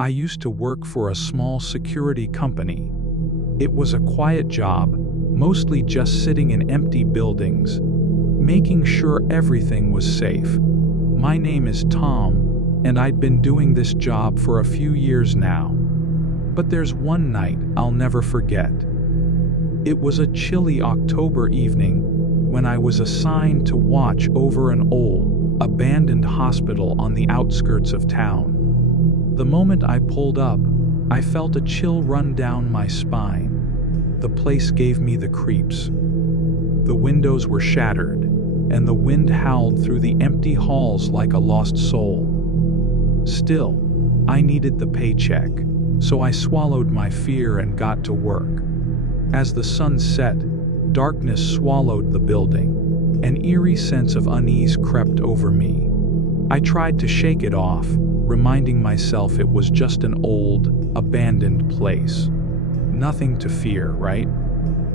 I used to work for a small security company. It was a quiet job, mostly just sitting in empty buildings, making sure everything was safe. My name is Tom, and I'd been doing this job for a few years now. But there's one night I'll never forget. It was a chilly October evening when I was assigned to watch over an old, abandoned hospital on the outskirts of town. The moment I pulled up, I felt a chill run down my spine. The place gave me the creeps. The windows were shattered, and the wind howled through the empty halls like a lost soul. Still, I needed the paycheck, so I swallowed my fear and got to work. As the sun set, darkness swallowed the building. An eerie sense of unease crept over me. I tried to shake it off, reminding myself it was just an old, abandoned place. Nothing to fear, right?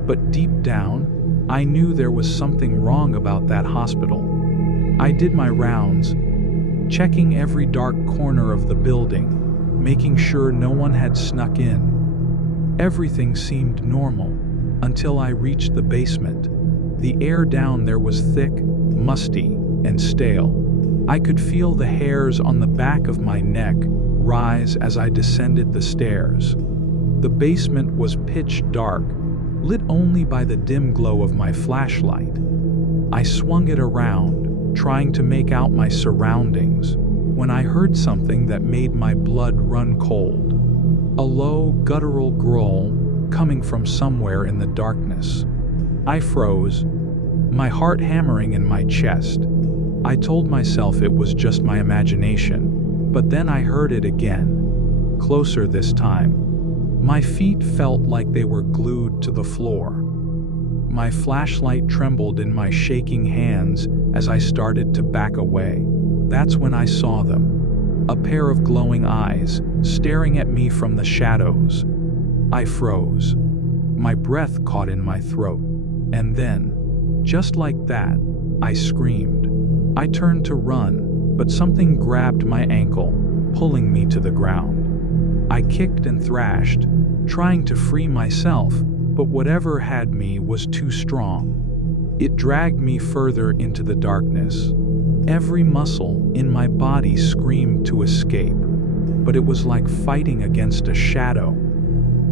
But deep down, I knew there was something wrong about that hospital. I did my rounds, checking every dark corner of the building, making sure no one had snuck in. Everything seemed normal, until I reached the basement. The air down there was thick, musty, and stale. I could feel the hairs on the back of my neck rise as I descended the stairs. The basement was pitch dark, lit only by the dim glow of my flashlight. I swung it around, trying to make out my surroundings, when I heard something that made my blood run cold. A low, guttural growl coming from somewhere in the darkness. I froze, my heart hammering in my chest. I told myself it was just my imagination, but then I heard it again, closer this time. My feet felt like they were glued to the floor. My flashlight trembled in my shaking hands as I started to back away. That's when I saw them, a pair of glowing eyes staring at me from the shadows. I froze. My breath caught in my throat, and then, just like that, I screamed. I turned to run, but something grabbed my ankle, pulling me to the ground. I kicked and thrashed, trying to free myself, but whatever had me was too strong. It dragged me further into the darkness. Every muscle in my body screamed to escape, but it was like fighting against a shadow.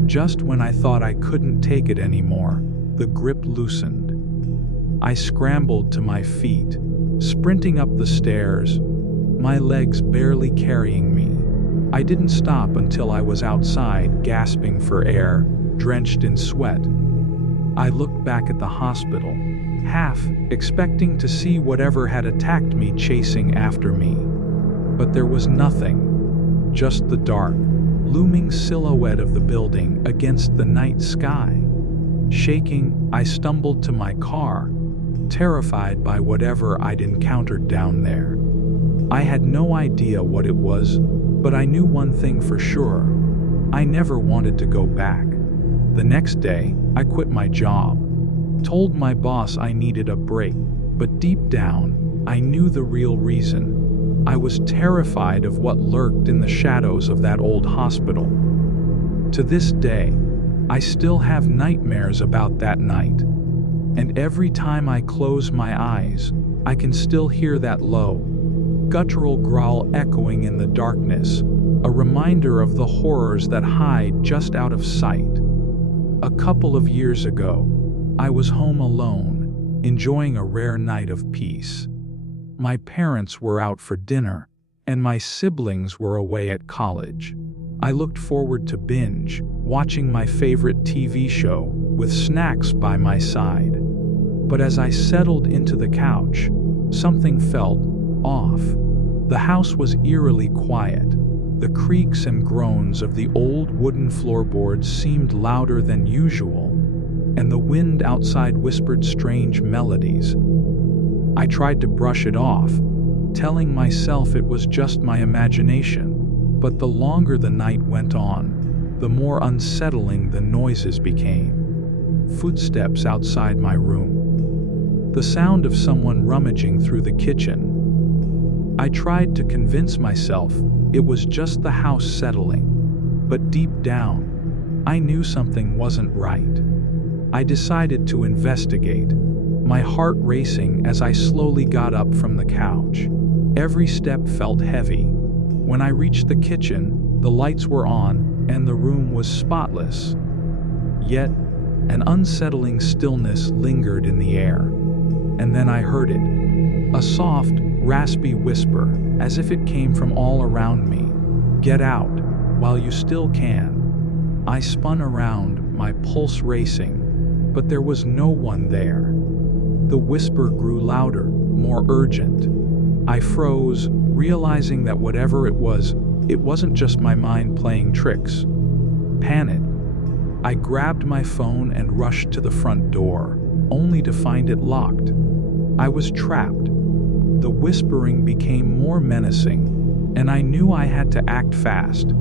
Just when I thought I couldn't take it anymore, the grip loosened. I scrambled to my feet, sprinting up the stairs, my legs barely carrying me. I didn't stop until I was outside, gasping for air, drenched in sweat. I looked back at the hospital, half expecting to see whatever had attacked me chasing after me. But there was nothing, just the dark, looming silhouette of the building against the night sky. Shaking, I stumbled to my car, terrified by whatever I'd encountered down there. I had no idea what it was, but I knew one thing for sure. I never wanted to go back. The next day, I quit my job, told my boss I needed a break, but deep down, I knew the real reason. I was terrified of what lurked in the shadows of that old hospital. To this day, I still have nightmares about that night. And every time I close my eyes, I can still hear that low, guttural growl echoing in the darkness, a reminder of the horrors that hide just out of sight. A couple of years ago, I was home alone, enjoying a rare night of peace. My parents were out for dinner, and my siblings were away at college. I looked forward to binge, watching my favorite TV show, with snacks by my side. But as I settled into the couch, something felt off. The house was eerily quiet. The creaks and groans of the old wooden floorboards seemed louder than usual, and the wind outside whispered strange melodies. I tried to brush it off, telling myself it was just my imagination, but the longer the night went on, the more unsettling the noises became. Footsteps outside my room. The sound of someone rummaging through the kitchen. I tried to convince myself it was just the house settling, but deep down, I knew something wasn't right. I decided to investigate, my heart racing as I slowly got up from the couch. Every step felt heavy. When I reached the kitchen, the lights were on and the room was spotless. Yet, an unsettling stillness lingered in the air. And then I heard it. A soft, raspy whisper, as if it came from all around me. "Get out, while you still can." I spun around, my pulse racing, but there was no one there. The whisper grew louder, more urgent. I froze, realizing that whatever it wasn't just my mind playing tricks. Panicked, I grabbed my phone and rushed to the front door, only to find it locked. I was trapped. The whispering became more menacing, and I knew I had to act fast.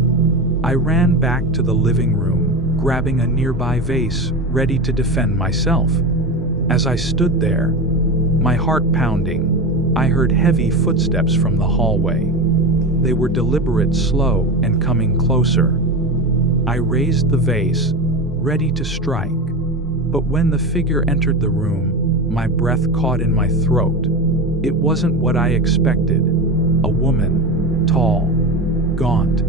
I ran back to the living room, grabbing a nearby vase, ready to defend myself. As I stood there, my heart pounding, I heard heavy footsteps from the hallway. They were deliberate, slow, and coming closer. I raised the vase, ready to strike, but when the figure entered the room, my breath caught in my throat. It wasn't what I expected. A woman, tall, gaunt.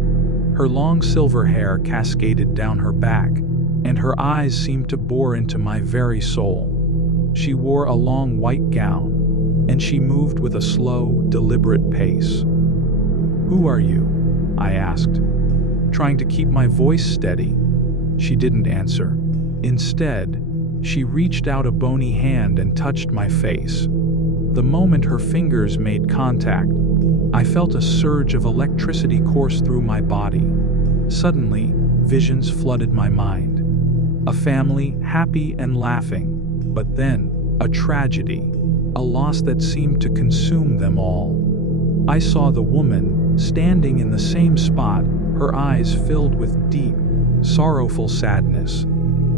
Her long silver hair cascaded down her back, and her eyes seemed to bore into my very soul. She wore a long white gown, and she moved with a slow, deliberate pace. "Who are you?" I asked, trying to keep my voice steady. She didn't answer. Instead, she reached out a bony hand and touched my face. The moment her fingers made contact, I felt a surge of electricity course through my body. Suddenly, visions flooded my mind. A family, happy and laughing, but then, a tragedy, a loss that seemed to consume them all. I saw the woman, standing in the same spot, her eyes filled with deep, sorrowful sadness.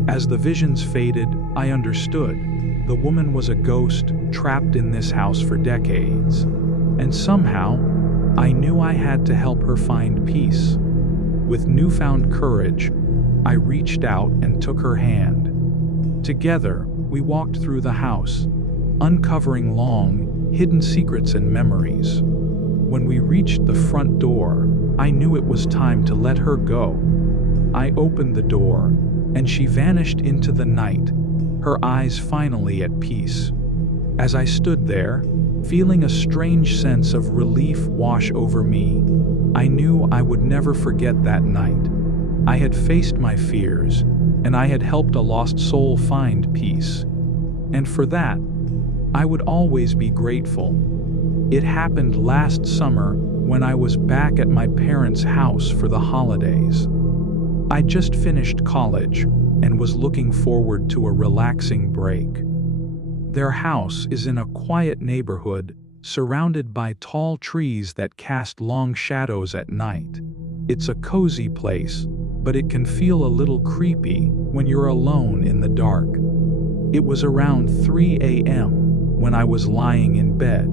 As the visions faded, I understood. The woman was a ghost, trapped in this house for decades. And somehow, I knew I had to help her find peace. With newfound courage, I reached out and took her hand. Together, we walked through the house, uncovering long, hidden secrets and memories. When we reached the front door, I knew it was time to let her go. I opened the door, and she vanished into the night, her eyes finally at peace. As I stood there, feeling a strange sense of relief wash over me, I knew I would never forget that night. I had faced my fears, and I had helped a lost soul find peace. And for that, I would always be grateful. It happened last summer when I was back at my parents' house for the holidays. I just finished college and was looking forward to a relaxing break. Their house is in a quiet neighborhood, surrounded by tall trees that cast long shadows at night. It's a cozy place, but it can feel a little creepy when you're alone in the dark. It was around 3 a.m. when I was lying in bed,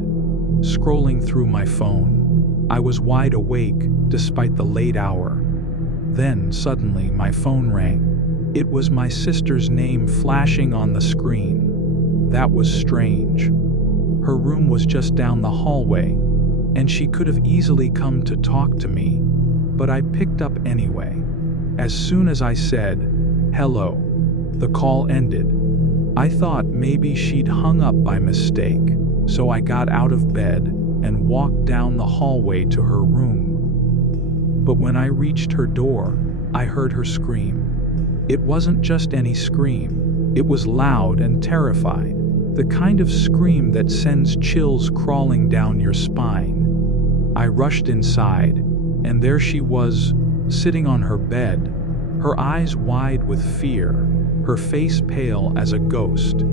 scrolling through my phone. I was wide awake despite the late hour. Then suddenly my phone rang. It was my sister's name flashing on the screen. That was strange. Her room was just down the hallway, and she could have easily come to talk to me, but I picked up anyway. As soon as I said, "Hello," the call ended. I thought maybe she'd hung up by mistake, so I got out of bed and walked down the hallway to her room. But when I reached her door, I heard her scream. It wasn't just any scream, it was loud and terrified, the kind of scream that sends chills crawling down your spine. I rushed inside, and there she was, sitting on her bed, her eyes wide with fear, her face pale as a ghost.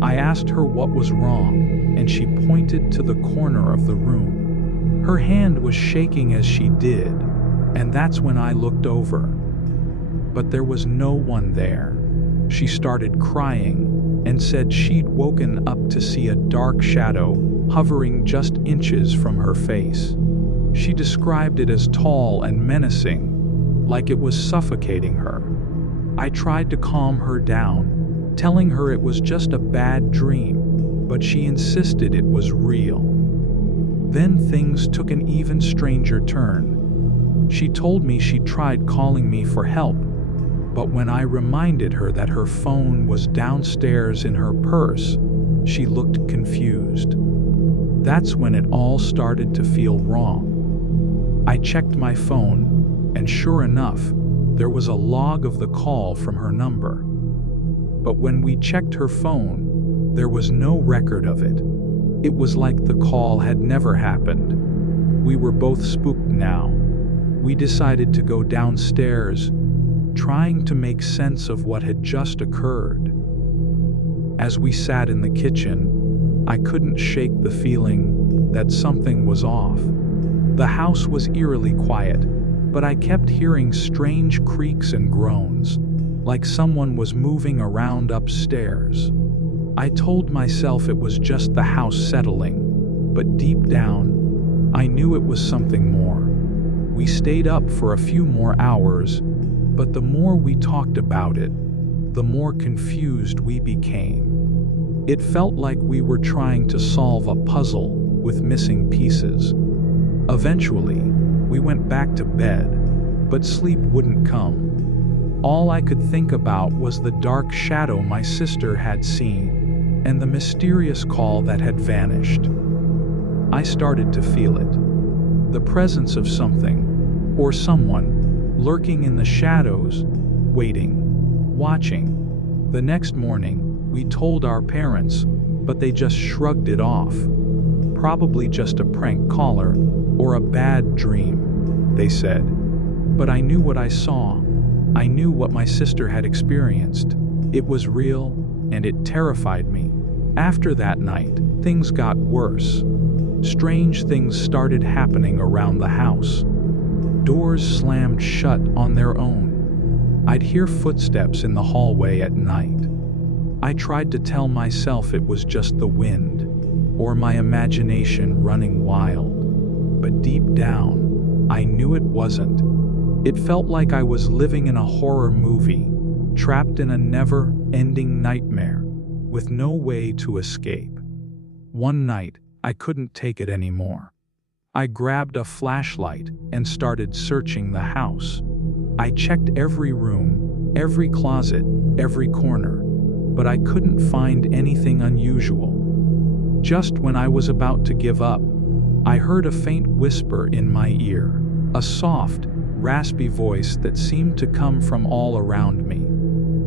I asked her what was wrong, and she pointed to the corner of the room. Her hand was shaking as she did, and that's when I looked over. But there was no one there. She started crying and said she'd woken up to see a dark shadow hovering just inches from her face. She described it as tall and menacing, like it was suffocating her. I tried to calm her down, telling her it was just a bad dream, but she insisted it was real. Then things took an even stranger turn. She told me she tried calling me for help, but when I reminded her that her phone was downstairs in her purse, she looked confused. That's when it all started to feel wrong. I checked my phone, and sure enough, there was a log of the call from her number. But when we checked her phone, there was no record of it. It was like the call had never happened. We were both spooked now. We decided to go downstairs, trying to make sense of what had just occurred. As we sat in the kitchen, I couldn't shake the feeling that something was off. The house was eerily quiet, but I kept hearing strange creaks and groans, like someone was moving around upstairs. I told myself it was just the house settling, but deep down, I knew it was something more. We stayed up for a few more hours, but the more we talked about it, the more confused we became. It felt like we were trying to solve a puzzle with missing pieces. Eventually, we went back to bed, but sleep wouldn't come. All I could think about was the dark shadow my sister had seen, and the mysterious call that had vanished. I started to feel it. The presence of something, or someone, lurking in the shadows, waiting, watching. The next morning, we told our parents, but they just shrugged it off. Probably just a prank caller, or a bad dream, they said. But I knew what I saw. I knew what my sister had experienced. It was real, and it terrified me. After that night, things got worse. Strange things started happening around the house. Doors slammed shut on their own. I'd hear footsteps in the hallway at night. I tried to tell myself it was just the wind, or my imagination running wild. But deep down, I knew it wasn't. It felt like I was living in a horror movie, trapped in a never-ending nightmare, with no way to escape. One night, I couldn't take it anymore. I grabbed a flashlight and started searching the house. I checked every room, every closet, every corner, but I couldn't find anything unusual. Just when I was about to give up, I heard a faint whisper in my ear, a soft, raspy voice that seemed to come from all around me.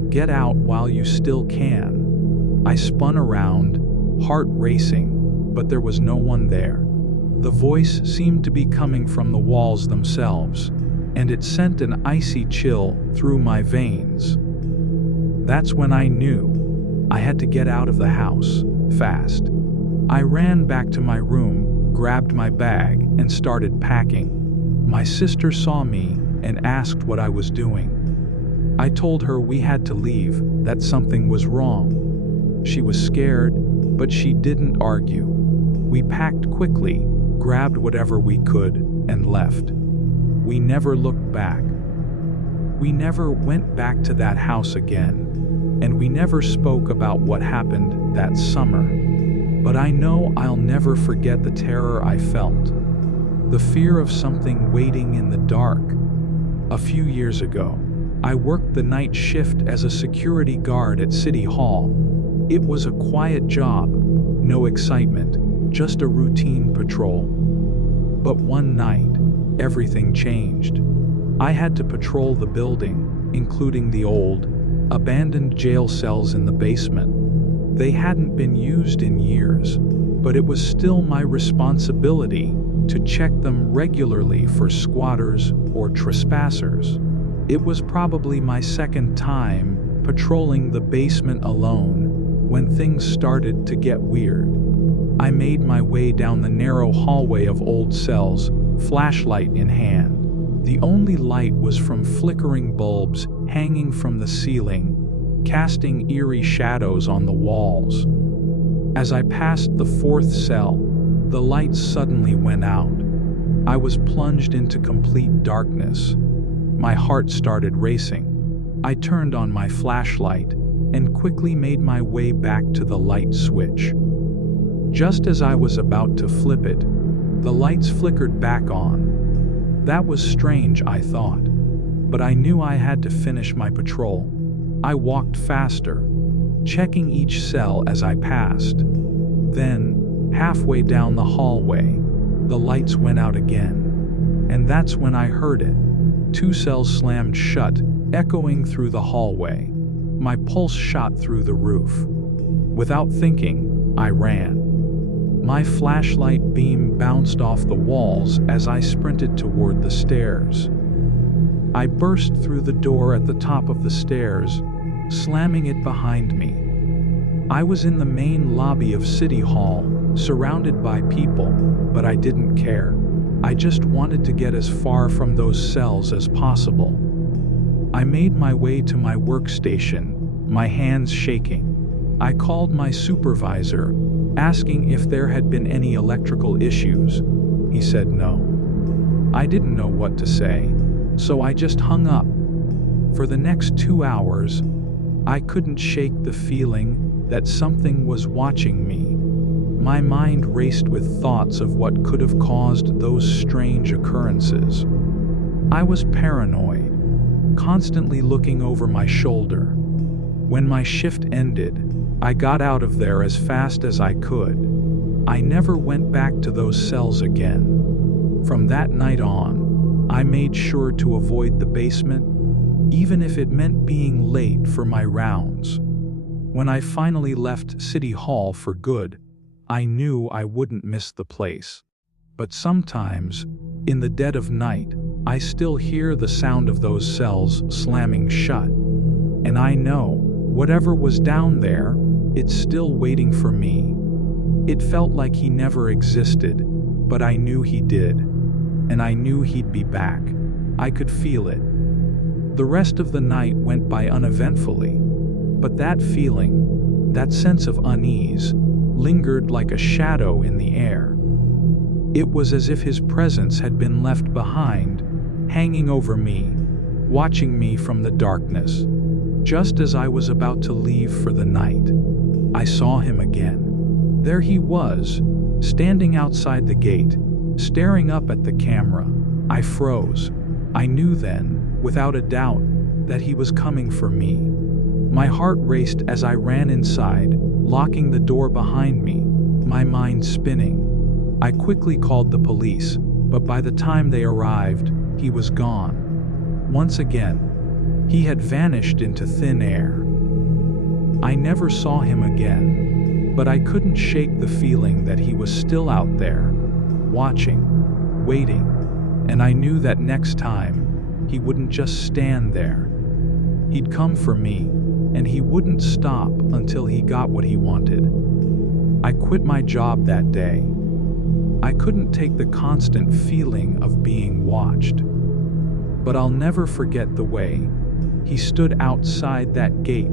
"Get out while you still can." I spun around, heart racing, but there was no one there. The voice seemed to be coming from the walls themselves, and it sent an icy chill through my veins. That's when I knew I had to get out of the house, fast. I ran back to my room, grabbed my bag, and started packing. My sister saw me and asked what I was doing. I told her we had to leave, that something was wrong. She was scared, but she didn't argue. We packed quickly, grabbed whatever we could, and left. We never looked back. We never went back to that house again, and we never spoke about what happened that summer. But I know I'll never forget the terror I felt. The fear of something waiting in the dark. A few years ago, I worked the night shift as a security guard at City Hall. It was a quiet job, no excitement, just a routine patrol. But one night, everything changed. I had to patrol the building, including the old, abandoned jail cells in the basement. They hadn't been used in years, but it was still my responsibility to check them regularly for squatters or trespassers. It was probably my second time patrolling the basement alone when things started to get weird. I made my way down the narrow hallway of old cells, flashlight in hand. The only light was from flickering bulbs hanging from the ceiling, casting eerie shadows on the walls. As I passed the fourth cell, The lights suddenly went out. I was plunged into complete darkness. My heart started racing. I turned on my flashlight and quickly made my way back to the light switch. Just as I was about to flip it, the lights flickered back on. That was strange, I thought, but I knew I had to finish my patrol. I walked faster, checking each cell as I passed. Then, halfway down the hallway, the lights went out again. And that's when I heard it. 2 cells slammed shut, echoing through the hallway. My pulse shot through the roof. Without thinking, I ran. My flashlight beam bounced off the walls as I sprinted toward the stairs. I burst through the door at the top of the stairs, slamming it behind me. I was in the main lobby of City Hall, surrounded by people, but I didn't care. I just wanted to get as far from those cells as possible. I made my way to my workstation, my hands shaking. I called my supervisor, asking if there had been any electrical issues. He said no. I didn't know what to say, so I just hung up. For the next 2 hours, I couldn't shake the feeling that something was watching me. My mind raced with thoughts of what could have caused those strange occurrences. I was paranoid, constantly looking over my shoulder. When my shift ended, I got out of there as fast as I could. I never went back to those cells again. From that night on, I made sure to avoid the basement, even if it meant being late for my rounds. When I finally left City Hall for good, I knew I wouldn't miss the place. But sometimes, in the dead of night, I still hear the sound of those cells slamming shut. And I know, whatever was down there, it's still waiting for me. It felt like he never existed, but I knew he did. And I knew he'd be back. I could feel it. The rest of the night went by uneventfully, but that feeling, that sense of unease, lingered like a shadow in the air. It was as if his presence had been left behind, hanging over me, watching me from the darkness. Just as I was about to leave for the night, I saw him again. There he was, standing outside the gate, staring up at the camera. I froze. I knew then, without a doubt, that he was coming for me. My heart raced as I ran inside, locking the door behind me, my mind spinning. I quickly called the police, but by the time they arrived, he was gone. Once again, he had vanished into thin air. I never saw him again, but I couldn't shake the feeling that he was still out there, watching, waiting, and I knew that next time, he wouldn't just stand there. He'd come for me, and he wouldn't stop until he got what he wanted. I quit my job that day. I couldn't take the constant feeling of being watched. But I'll never forget the way he stood outside that gate,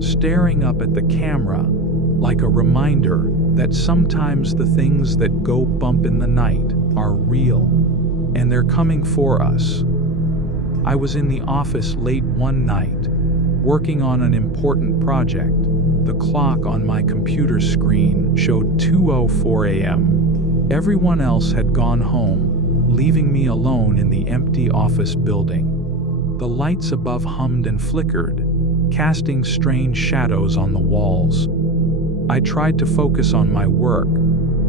staring up at the camera, like a reminder that sometimes the things that go bump in the night are real, and they're coming for us. I was in the office late one night, working on an important project. The clock on my computer screen showed 2:04 a.m. Everyone else had gone home, leaving me alone in the empty office building. The lights above hummed and flickered, casting strange shadows on the walls. I tried to focus on my work,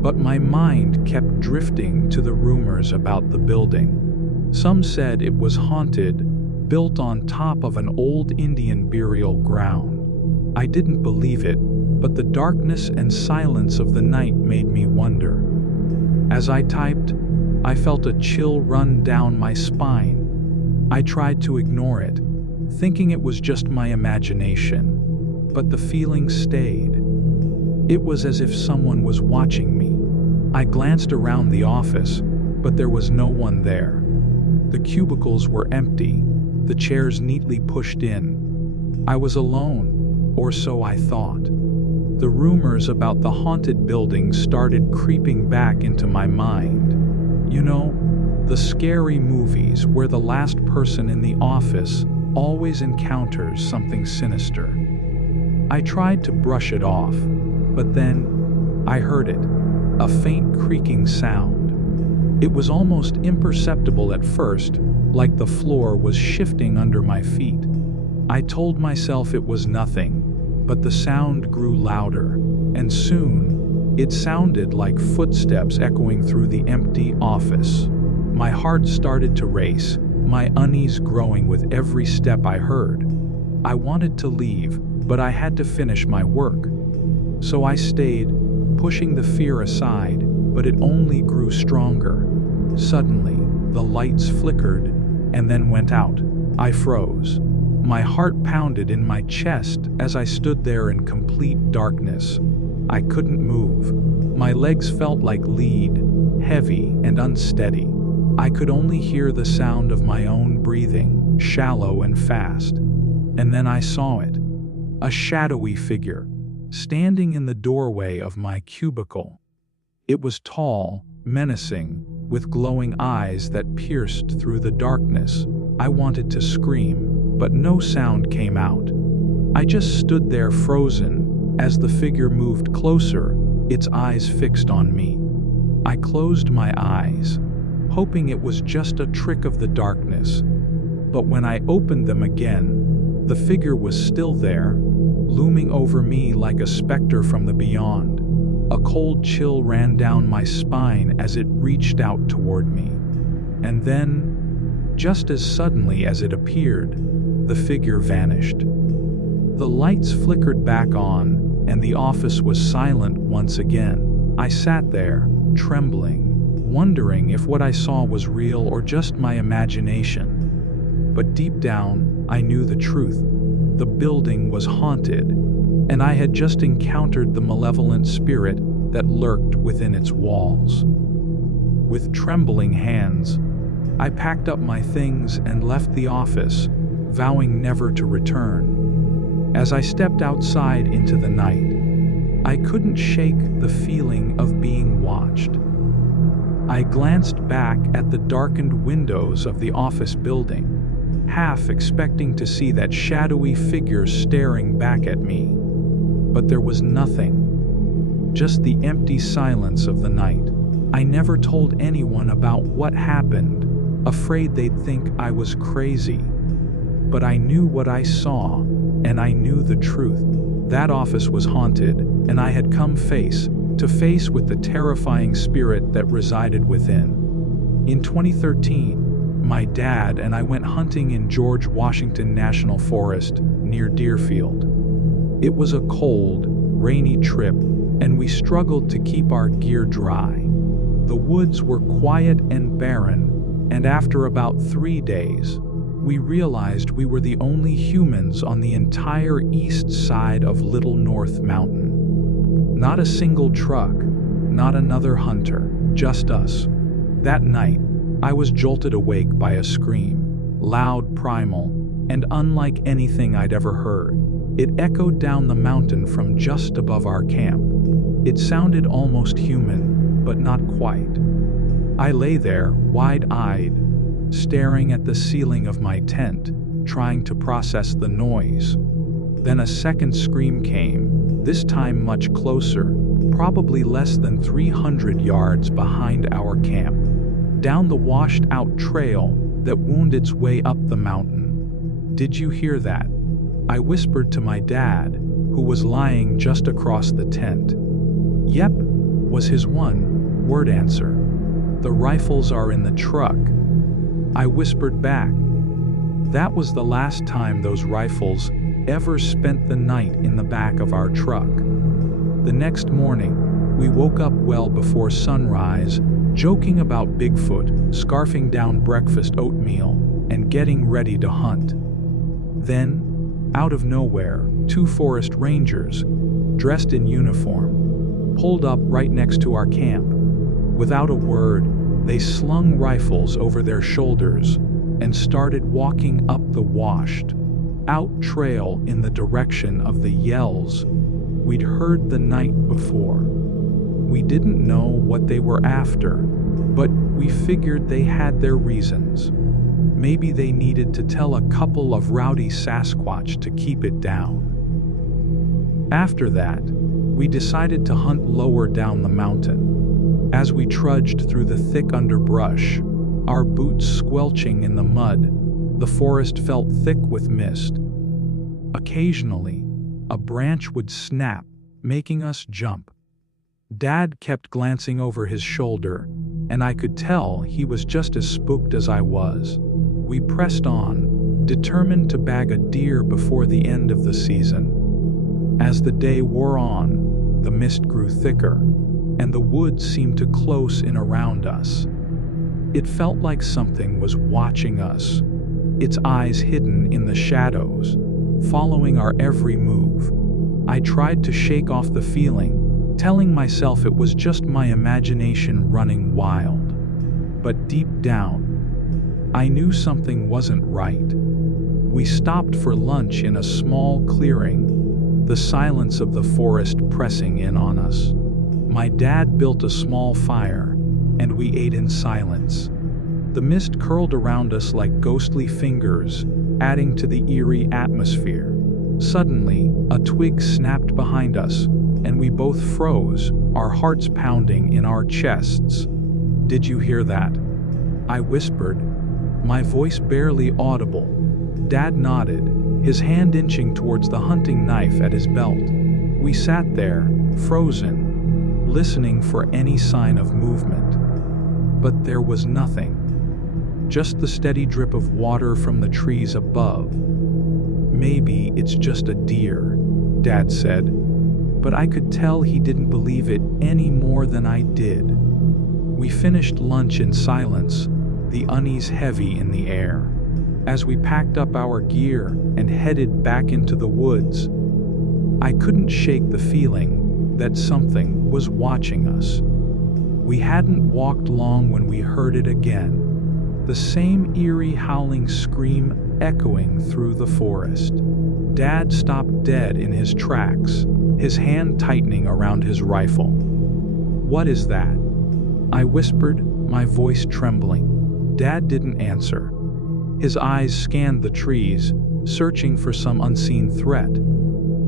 but my mind kept drifting to the rumors about the building. Some said it was haunted, built on top of an old Indian burial ground. I didn't believe it, but the darkness and silence of the night made me wonder. As I typed, I felt a chill run down my spine. I tried to ignore it, thinking it was just my imagination, but the feeling stayed. It was as if someone was watching me. I glanced around the office, but there was no one there. The cubicles were empty, the chairs neatly pushed in. I was alone, or so I thought. The rumors about the haunted building started creeping back into my mind. You know, the scary movies where the last person in the office always encounters something sinister. I tried to brush it off, but then I heard it, a faint creaking sound. It was almost imperceptible at first, like the floor was shifting under my feet. I told myself it was nothing, but the sound grew louder, and soon it sounded like footsteps echoing through the empty office. My heart started to race, my unease growing with every step I heard. I wanted to leave, but I had to finish my work. So I stayed, pushing the fear aside, but it only grew stronger. Suddenly, the lights flickered and then went out. I froze. My heart pounded in my chest as I stood there in complete darkness. I couldn't move. My legs felt like lead, heavy and unsteady. I could only hear the sound of my own breathing, shallow and fast. And then I saw it. A shadowy figure, standing in the doorway of my cubicle. It was tall, menacing, with glowing eyes that pierced through the darkness. I wanted to scream, but no sound came out. I just stood there frozen as the figure moved closer, its eyes fixed on me. I closed my eyes, hoping it was just a trick of the darkness. But when I opened them again, the figure was still there, looming over me like a specter from the beyond. A cold chill ran down my spine as it reached out toward me. And then, just as suddenly as it appeared, the figure vanished. The lights flickered back on, and the office was silent once again. I sat there, trembling, wondering if what I saw was real or just my imagination. But deep down, I knew the truth. The building was haunted, and I had just encountered the malevolent spirit that lurked within its walls. With trembling hands, I packed up my things and left the office, vowing never to return. As I stepped outside into the night, I couldn't shake the feeling of being watched. I glanced back at the darkened windows of the office building, half expecting to see that shadowy figure staring back at me. But there was nothing, just the empty silence of the night. I never told anyone about what happened, afraid they'd think I was crazy. But I knew what I saw, and I knew the truth. That office was haunted, and I had come face to face with the terrifying spirit that resided within. In 2013, my dad and I went hunting in George Washington National Forest near Deerfield. It was a cold, rainy trip, and we struggled to keep our gear dry. The woods were quiet and barren, and after about 3 days, we realized we were the only humans on the entire east side of Little North Mountain. Not a single truck, not another hunter, just us. That night, I was jolted awake by a scream, loud, primal, and unlike anything I'd ever heard. It echoed down the mountain from just above our camp. It sounded almost human, but not quite. I lay there, wide-eyed, staring at the ceiling of my tent, trying to process the noise. Then a second scream came, this time much closer, probably less than 300 yards behind our camp, down the washed-out trail that wound its way up the mountain. "Did you hear that?" I whispered to my dad, who was lying just across the tent. "Yep," was his one-word answer. "The rifles are in the truck." I whispered back. That was the last time those rifles ever spent the night in the back of our truck. The next morning, we woke up well before sunrise, joking about Bigfoot, scarfing down breakfast oatmeal, and getting ready to hunt. Then, out of nowhere, 2 forest rangers, dressed in uniform, pulled up right next to our camp. Without a word, they slung rifles over their shoulders and started walking up the washed-out trail in the direction of the yells. we'd heard the night before. We didn't know what they were after, but we figured they had their reasons. Maybe they needed to tell a couple of rowdy Sasquatch to keep it down. After that, we decided to hunt lower down the mountain. As we trudged through the thick underbrush, our boots squelching in the mud, the forest felt thick with mist. Occasionally, a branch would snap, making us jump. Dad kept glancing over his shoulder, and I could tell he was just as spooked as I was. We pressed on, determined to bag a deer before the end of the season. As the day wore on, the mist grew thicker, and the woods seemed to close in around us. It felt like something was watching us, its eyes hidden in the shadows, following our every move. I tried to shake off the feeling, telling myself it was just my imagination running wild. But deep down, I knew something wasn't right. We stopped for lunch in a small clearing, the silence of the forest pressing in on us. My dad built a small fire, and we ate in silence. The mist curled around us like ghostly fingers, adding to the eerie atmosphere. Suddenly, a twig snapped behind us, and we both froze, our hearts pounding in our chests. "Did you hear that?" I whispered, my voice barely audible. Dad nodded, his hand inching towards the hunting knife at his belt. We sat there, frozen, listening for any sign of movement. But there was nothing. Just the steady drip of water from the trees above. "Maybe it's just a deer," Dad said, but I could tell he didn't believe it any more than I did. We finished lunch in silence, the unease heavy in the air. As we packed up our gear and headed back into the woods, I couldn't shake the feeling that something was watching us. We hadn't walked long when we heard it again, the same eerie howling scream echoing through the forest. Dad stopped dead in his tracks, his hand tightening around his rifle. "What is that?" I whispered, my voice trembling. Dad didn't answer. His eyes scanned the trees, searching for some unseen threat.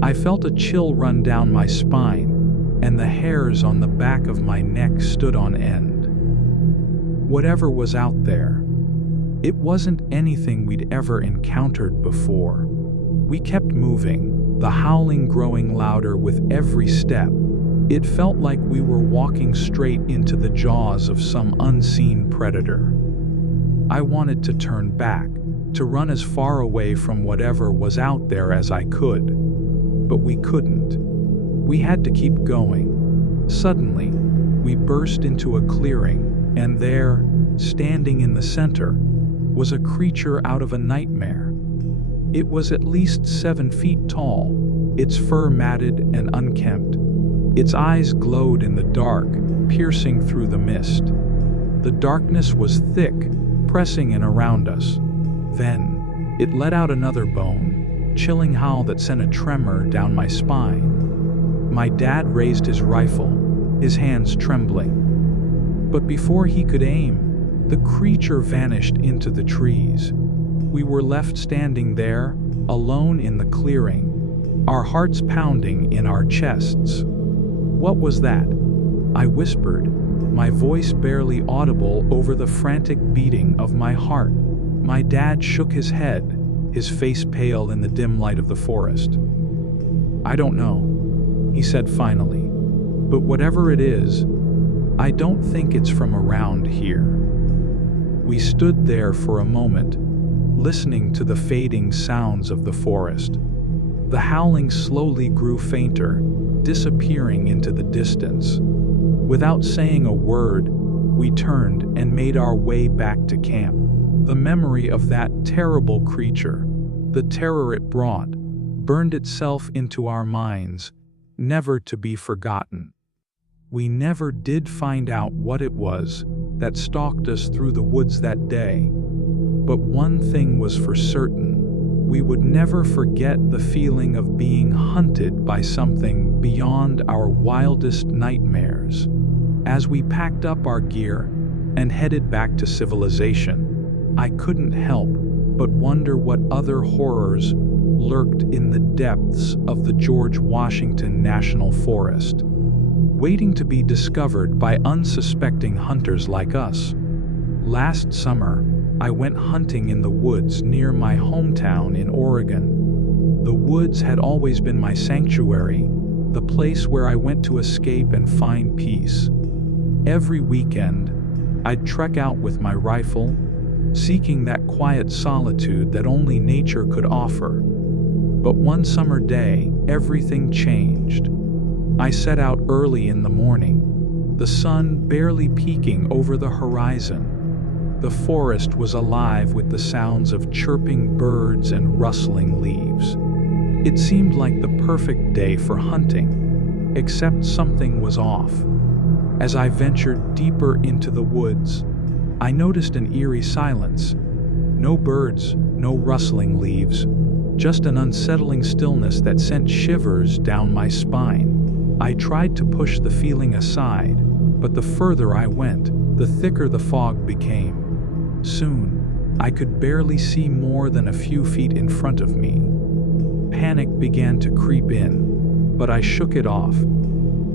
I felt a chill run down my spine, and the hairs on the back of my neck stood on end. Whatever was out there, it wasn't anything we'd ever encountered before. We kept moving, the howling growing louder with every step. It felt like we were walking straight into the jaws of some unseen predator. I wanted to turn back, to run as far away from whatever was out there as I could. But we couldn't. We had to keep going. Suddenly, we burst into a clearing, and there, standing in the center, was a creature out of a nightmare. It was at least 7 feet tall, its fur matted and unkempt. Its eyes glowed in the dark, piercing through the mist. The darkness was thick, pressing in around us. Then, it let out another bone, chilling howl that sent a tremor down my spine. My dad raised his rifle, his hands trembling. But before he could aim, the creature vanished into the trees. We were left standing there, alone in the clearing, our hearts pounding in our chests. "What was that?" I whispered, my voice barely audible over the frantic beating of my heart. My dad shook his head, his face pale in the dim light of the forest. "I don't know," he said finally. "But whatever it is, I don't think it's from around here." We stood there for a moment, listening to the fading sounds of the forest. The howling slowly grew fainter, disappearing into the distance. Without saying a word, we turned and made our way back to camp. The memory of that terrible creature, the terror it brought, burned itself into our minds, never to be forgotten. We never did find out what it was that stalked us through the woods that day. But one thing was for certain, we would never forget the feeling of being hunted by something beyond our wildest nightmares. As we packed up our gear and headed back to civilization, I couldn't help but wonder what other horrors lurked in the depths of the George Washington National Forest, waiting to be discovered by unsuspecting hunters like us. Last summer, I went hunting in the woods near my hometown in Oregon. The woods had always been my sanctuary, the place where I went to escape and find peace. Every weekend, I'd trek out with my rifle, seeking that quiet solitude that only nature could offer. But one summer day, everything changed. I set out early in the morning, the sun barely peeking over the horizon. The forest was alive with the sounds of chirping birds and rustling leaves. It seemed like the perfect day for hunting, except something was off. As I ventured deeper into the woods, I noticed an eerie silence. No birds, no rustling leaves, just an unsettling stillness that sent shivers down my spine. I tried to push the feeling aside, but the further I went, the thicker the fog became. Soon, I could barely see more than a few feet in front of me. Panic began to creep in, but I shook it off.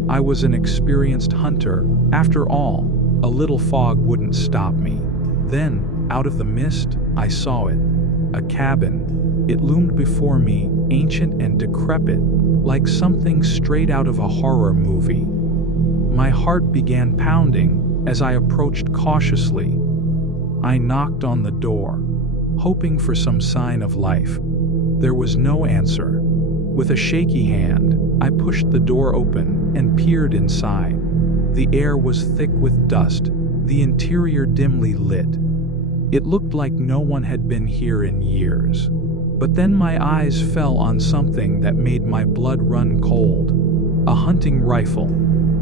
I was an experienced hunter. After all, a little fog wouldn't stop me. Then, out of the mist, I saw it. A cabin. It loomed before me, ancient and decrepit, like something straight out of a horror movie. My heart began pounding as I approached cautiously. I knocked on the door, hoping for some sign of life. There was no answer. With a shaky hand, I pushed the door open and peered inside. The air was thick with dust, the interior dimly lit. It looked like no one had been here in years. But then my eyes fell on something that made my blood run cold. A hunting rifle,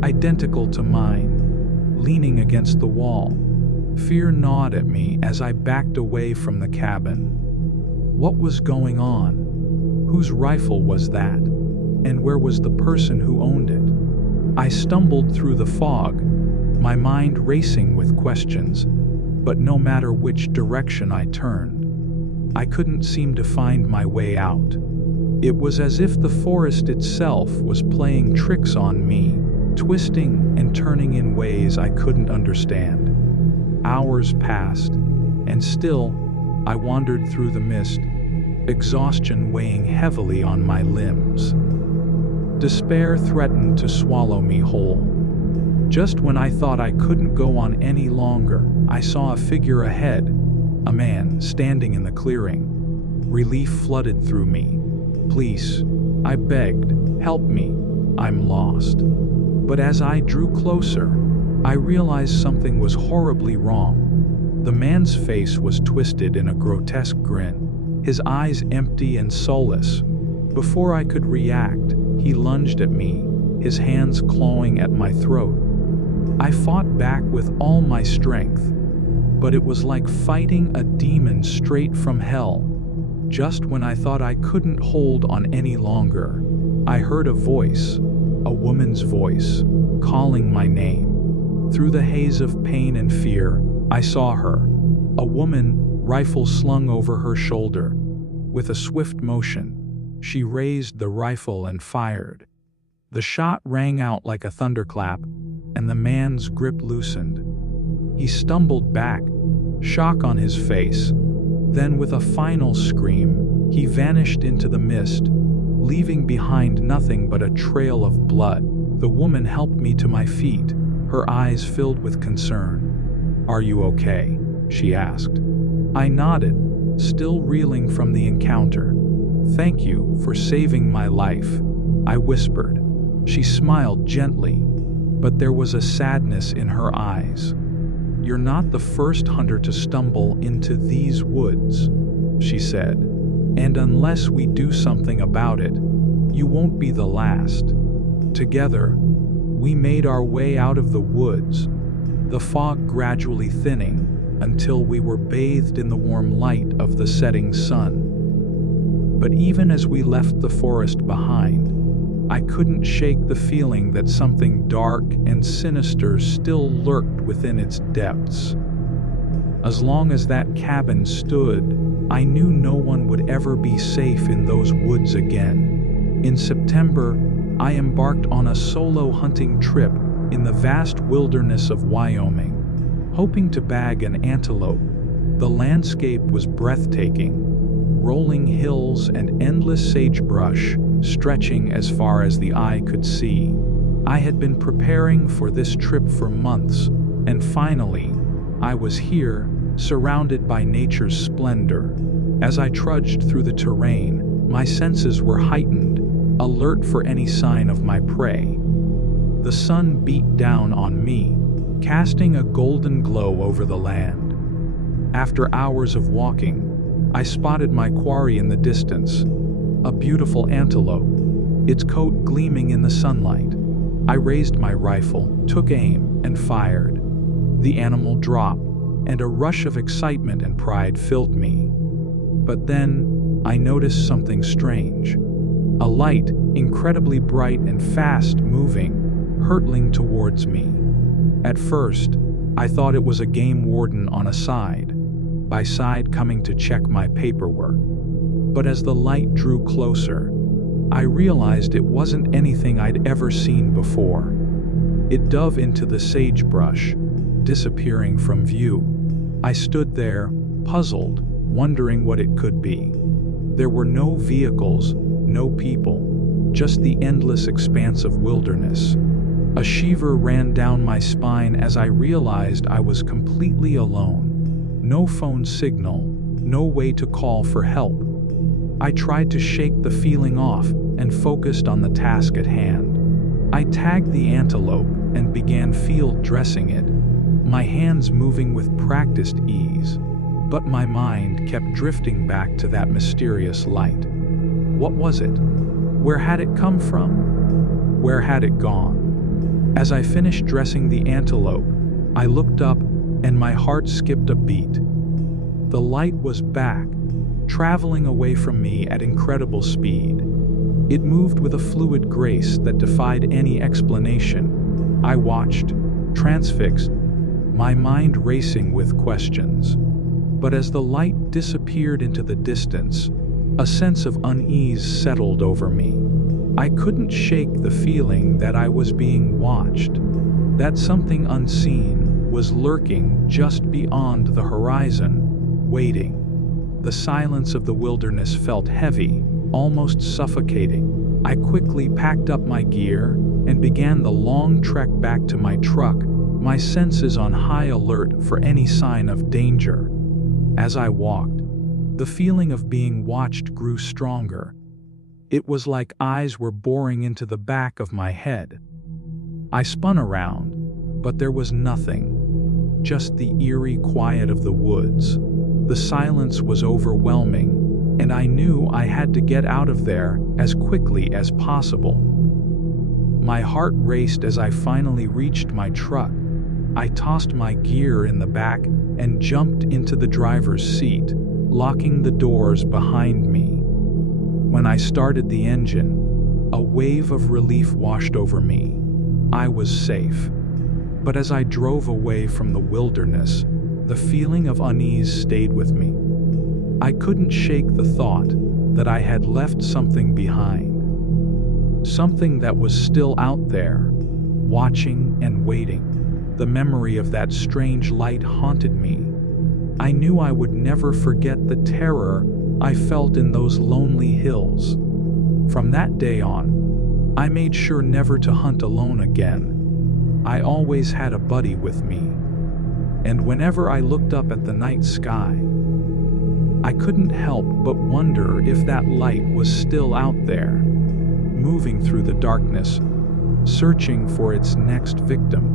identical to mine, leaning against the wall. Fear gnawed at me as I backed away from the cabin. What was going on? Whose rifle was that? And where was the person who owned it? I stumbled through the fog, my mind racing with questions, but no matter which direction I turned, I couldn't seem to find my way out. It was as if the forest itself was playing tricks on me, twisting and turning in ways I couldn't understand. Hours passed, and still I wandered through the mist, exhaustion weighing heavily on my limbs. Despair threatened to swallow me whole. Just when I thought I couldn't go on any longer, I saw a figure ahead, a man standing in the clearing. Relief flooded through me. "Please," I begged, "help me. I'm lost." But as I drew closer, I realized something was horribly wrong. The man's face was twisted in a grotesque grin, his eyes empty and soulless. Before I could react, he lunged at me, his hands clawing at my throat. I fought back with all my strength, but it was like fighting a demon straight from hell. Just when I thought I couldn't hold on any longer, I heard a voice, a woman's voice, calling my name. Through the haze of pain and fear, I saw her, a woman, rifle slung over her shoulder. With a swift motion, she raised the rifle and fired. The shot rang out like a thunderclap, and the man's grip loosened. He stumbled back, shock on his face. Then with a final scream, he vanished into the mist, leaving behind nothing but a trail of blood. The woman helped me to my feet, her eyes filled with concern. "Are you okay?" she asked. I nodded, still reeling from the encounter. "Thank you for saving my life," I whispered. She smiled gently, but there was a sadness in her eyes. "You're not the first hunter to stumble into these woods," she said, "and unless we do something about it, you won't be the last." Together, we made our way out of the woods, the fog gradually thinning until we were bathed in the warm light of the setting sun. But even as we left the forest behind, I couldn't shake the feeling that something dark and sinister still lurked within its depths. As long as that cabin stood, I knew no one would ever be safe in those woods again. In September, I embarked on a solo hunting trip in the vast wilderness of Wyoming, hoping to bag an antelope. The landscape was breathtaking, rolling hills and endless sagebrush stretching as far as the eye could see. I had been preparing for this trip for months, and finally, I was here, surrounded by nature's splendor. As I trudged through the terrain, my senses were heightened, alert for any sign of my prey. The sun beat down on me, casting a golden glow over the land. After hours of walking, I spotted my quarry in the distance, a beautiful antelope, its coat gleaming in the sunlight. I raised my rifle, took aim, and fired. The animal dropped, and a rush of excitement and pride filled me. But then, I noticed something strange. A light, incredibly bright and fast-moving, hurtling towards me. At first, I thought it was a game warden on a side-by-side coming to check my paperwork. But as the light drew closer, I realized it wasn't anything I'd ever seen before. It dove into the sagebrush, disappearing from view. I stood there, puzzled, wondering what it could be. There were no vehicles, no people, just the endless expanse of wilderness. A shiver ran down my spine as I realized I was completely alone. No phone signal, no way to call for help. I tried to shake the feeling off and focused on the task at hand. I tagged the antelope and began field dressing it, my hands moving with practiced ease. But my mind kept drifting back to that mysterious light. What was it? Where had it come from? Where had it gone? As I finished dressing the antelope, I looked up and my heart skipped a beat. The light was back, traveling away from me at incredible speed. It moved with a fluid grace that defied any explanation. I watched, transfixed, my mind racing with questions. But as the light disappeared into the distance, a sense of unease settled over me. I couldn't shake the feeling that I was being watched, that something unseen was lurking just beyond the horizon, waiting. The silence of the wilderness felt heavy, almost suffocating. I quickly packed up my gear and began the long trek back to my truck, my senses on high alert for any sign of danger. As I walked, the feeling of being watched grew stronger. It was like eyes were boring into the back of my head. I spun around, but there was nothing, just the eerie quiet of the woods. The silence was overwhelming, and I knew I had to get out of there as quickly as possible. My heart raced as I finally reached my truck. I tossed my gear in the back and jumped into the driver's seat, locking the doors behind me. When I started the engine, a wave of relief washed over me. I was safe. But as I drove away from the wilderness, the feeling of unease stayed with me. I couldn't shake the thought that I had left something behind. Something that was still out there, watching and waiting. The memory of that strange light haunted me. I knew I would never forget the terror I felt in those lonely hills. From that day on, I made sure never to hunt alone again. I always had a buddy with me. And whenever I looked up at the night sky, I couldn't help but wonder if that light was still out there, moving through the darkness, searching for its next victim.